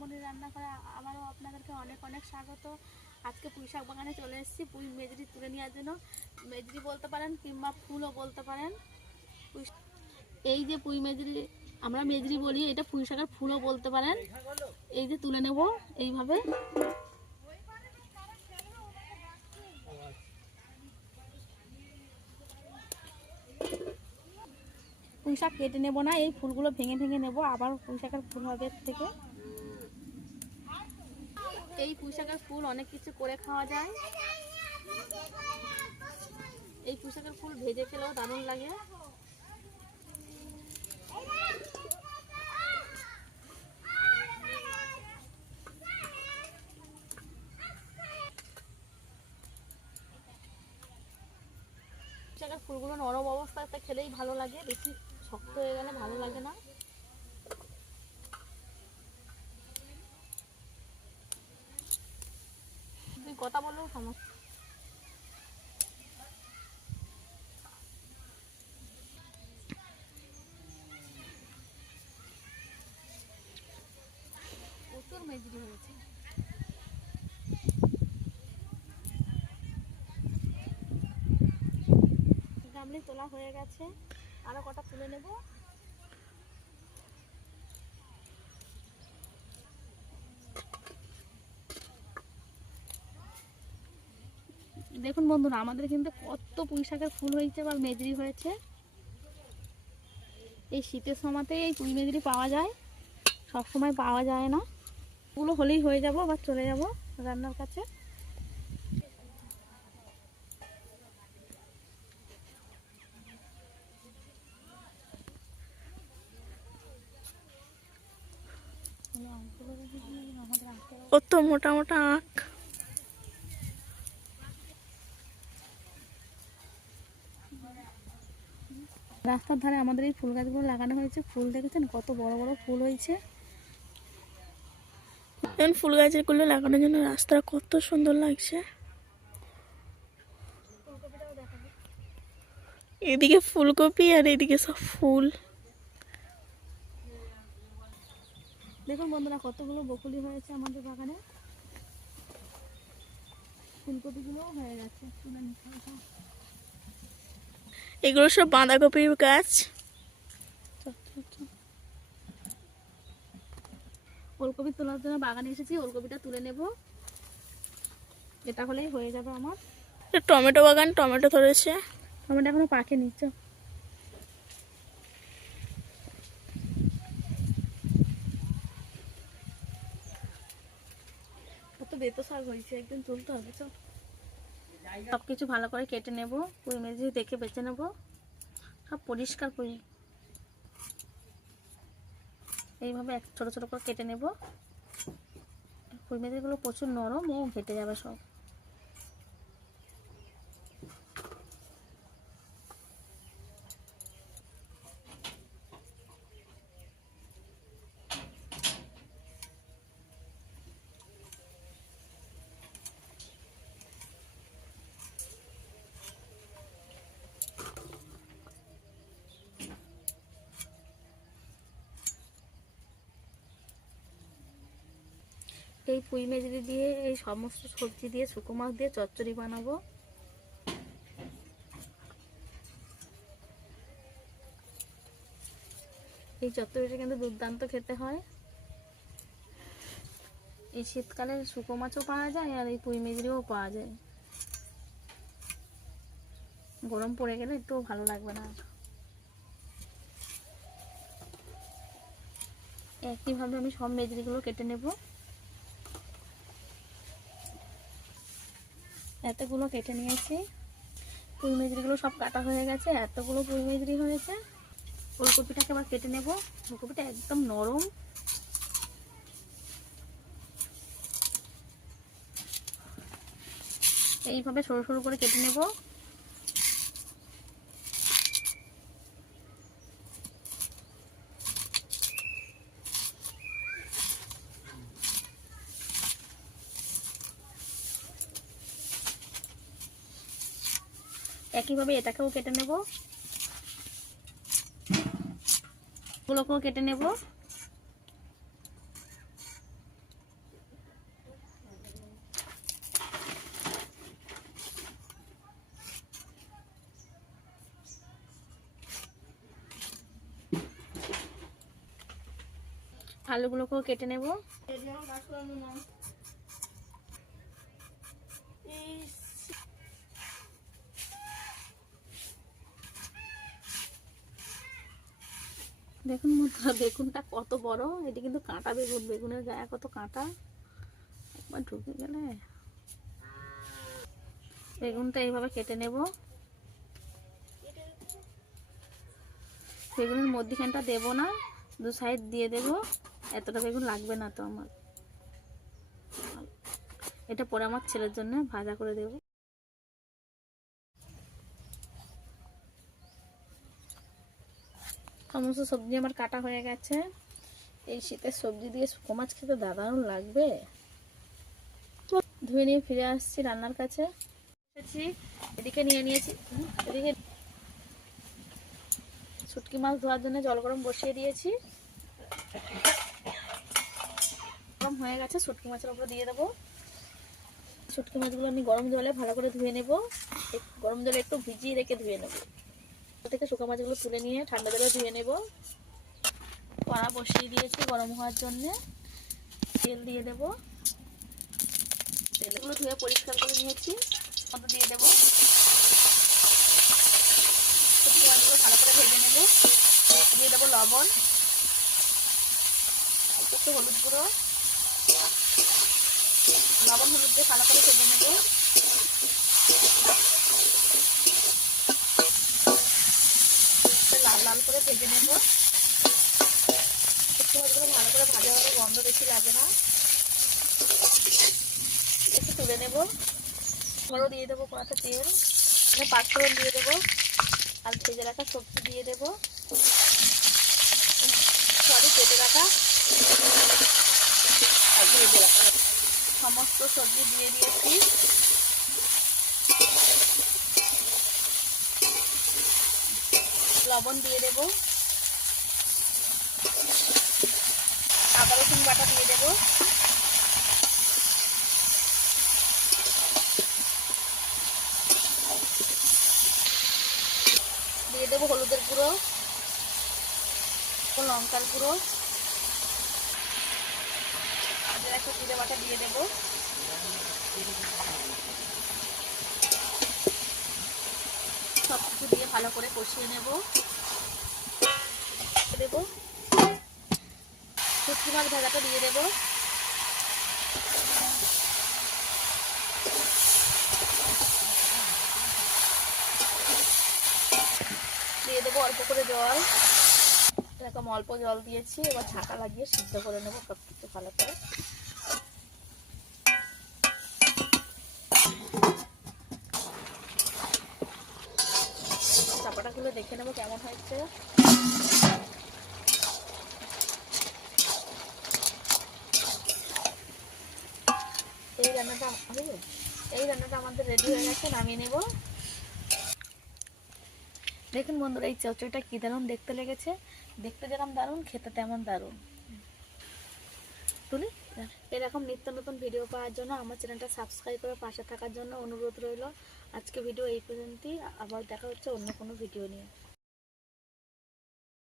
মামনি রান্না করে আবারও আপনাদেরকে অনেক অনেক স্বাগত। আজকে পুঁই শাক বাগানে চলে এসেছি, পুঁই মেজরি তুলে নেওয়ার জন্য। মেজরি বলতে পারেন কিংবা ফুলও বলতে পারেন। এই যে পুঁই মেজরি, আমরা মেজরি বলি, এটা পুঁই শাকের ফুলও বলতে পারেন। এই যে তুলে নেব এইভাবে। পুঁই শাক কেটে নেব না, এই ফুলগুলো ভেঙে ভেঙে নেব, আবার পুঁই শাকের ফুল হবে থেকে। এই পুঁই শাকের ফুল অনেক কিছু করে খাওয়া যায়। এই পুঁই শাকের ফুল ভেজে খেলেও দারুণ লাগে। পুঁই শাকের ফুলগুলো নরম অবস্থাতে খেলেই ভালো লাগে, বেশি শক্ত হয়ে গেলে ভালো লাগে না তুই কথা বললেও সমস্যা প্রচুর মেজরি হয়েছে গামলি তোলা হয়ে গেছে। আরও কটা তুলে নেব। দেখুন বন্ধুরা, আমাদের কিন্তু কত পুঁই শাকের ফুল হয়েছে বা মেজরি হয়েছে। এই শীতের সময়তে এই পুঁই মেজরি পাওয়া যায়। সব সময় পাওয়া যায় না। ফুলও হলেই হয়ে যাব আবার চলে যাব রান্নার কাছে। কত মোটা মোটা আঁক রাস্তার ধারে আমাদের এই ফুল গাছগুলো লাগানো হয়েছে। ফুল দেখেছেন? কত বড় বড় ফুল হয়েছে। এখন ফুল গাছগুলো লাগানোর জন্য রাস্তাটা কত সুন্দর লাগছে। এদিকে ফুলকপি আর এদিকে সব ফুল। দেখুন বন্ধুরা কতগুলো বকুলি হয়েছে আমাদের বাগানে। ফুলকপিগুলোও হয়ে গেছে। তুলে নিতে এগুলো সব বাঁধাকপির গাছ। ওলকপি তোলার জন্য বাগানে এসেছি ওলকপিটা তুলে নেব। এটা হলেই হয়ে যাবে আমার। টমেটো বাগান টমেটো ধরেছে। টমেটো এখনও পাকে নিচ্ছ বেতো হয়েছে, একদিন তুলতে হবে সব কিছু ভালো করে কেটে নেব, পুঁই মেজি দেখে বেছে নেব। সব পরিষ্কার করে এইভাবে এক ছোটো ছোটো করে কেটে নেব। পুঁই মেজিগুলো প্রচুর নরম ও ঘেটে যাবে সব। এই পুঁই মেজরি দিয়ে, এই সমস্ত সবজি দিয়ে, শুকো মাছ দিয়ে চচ্চড়ি বানাবো। এই চচ্চড়িটা কিন্তু দুর্দান্ত খেতে হয়। এই শীতকালে শুকো মাছও পাওয়া যায় আর এই পুঁই মেজরিও পাওয়া যায়। গরম পড়ে গেলে একটু ভালো লাগবে না। একইভাবে আমি সব মেজরিগুলো কেটে নেব। এতগুলো কেটে নিয়েছি। ফুল মেজরিগুলো সব কাটা হয়ে গেছে, এতগুলো ফুল মেজরি হয়েছে। ফুলকপিটাকে আবার কেটে নেব। ফুলকপিটা একদম নরম। এইভাবে সরু সরু করে কেটে নেব। একইভাবে এটাকেও কেটে নেব। গুলোকেও কেটে নেব। আলুগুলোকেও কেটে নেব। দেখুন বন্ধুরা বেগুনটা কত বড়? এটি কিন্তু কাঁটা বেগুন, বেগুনের গায়ে কত কাঁটা? একবার ঢুকে গেলে। বেগুনটা এইভাবে কেটে নেব। বেগুনের মধ্যিখানটা দেব না, দু সাইড দিয়ে দেব। এতটা বেগুন লাগবে না তো আমার। এটা পরে আমার ছেলের জন্য ভাজা করে দেব। সমস্ত সবজি আমার কাটা হয়ে গেছে। এই শীতের সবজি দিয়ে শুকো মাছ খেতে দারুণ লাগবে। ধুয়ে নিয়ে ফিরে আসছি রান্নার কাছে। এদিকে নিয়ে নিয়েছি এদিকে শুটকি মাছ ধোয়ার জন্য জল গরম বসিয়ে দিয়েছি। গরম হয়ে গেছে, শুটকি মাছের উপরে দিয়ে দেবো। শুটকি মাছগুলো আমি গরম জলে ভালো করে ধুয়ে নেব। গরম জলে একটু ভিজিয়ে রেখে ধুয়ে নেব। থেকে শুকা মাছগুলো তুলে নিয়ে ঠান্ডা জলে ধুয়ে নেব। কড়া বসিয়ে দিয়েছি গরম হওয়ার জন্য। তেল দিয়ে দেব। তেলগুলো ধুয়ে পরিষ্কার করে নিয়েছি। মতো দিয়ে দেবো। মাছগুলো ভালো করে ভেজে নেব। দিয়ে দেবো লবণ। একটু হলুদ গুঁড়ো। লবণ হলুদ দিয়ে ভালো করে ভেজে নেব। লাল লাল করে ভেজে নেব। শুটকি মাছগুলো ভালো করে ভাজা হলে গন্ধ বেশি লাগে না। একটু তুলে নেব। আবারও দিয়ে দেবো কড়াতে তেল। মানে পাঁচফোড়ন দিয়ে দেবো। আর ভেজে রাখা সবজি দিয়ে দেবো। সরি কেটে রাখা আর ভেজে রাখা। সমস্ত সবজি দিয়ে দিয়েছি। লবণ দিয়ে দেবো। আদা রসুন বাটা দিয়ে দেবো। দিয়ে দেবো হলুদের গুঁড়ো লঙ্কার গুঁড়ো। একটু জিরে বাটা দিয়ে দেবো। সব কিছু ভালো করে কষিয়ে নেব। দেবো। শুটকি মাছ ভাজাটা দিয়ে দেবো। দিয়ে দেবো অল্প করে জল। এরকম অল্প জল দিয়েছি, এবার ঢাকা লাগিয়ে সিদ্ধ করে নেব সব কিছু ভালো করে। চাপাটাগুলো দেখে নেব কেমন হয়েছে। এই রান্নাটা এই রান্নাটা আমাদের রেডি হয়ে গেছে, নামিয়ে নেব। দেখুন বন্ধুরা, এই চচড়িটা কি দারুণ দেখতে লেগেছে। দেখতে যেরকম দারুণ, খেতে তেমন দারুণ। তুলি? এরকম নিত্য নতুন ভিডিও পাওয়ার জন্য আমার চ্যানেলটা সাবস্ক্রাইব করে পাশে থাকার জন্য অনুরোধ রইল। আজকে ভিডিও এই পর্যন্তই। আবার দেখা হচ্ছে অন্য কোনো ভিডিও নিয়ে।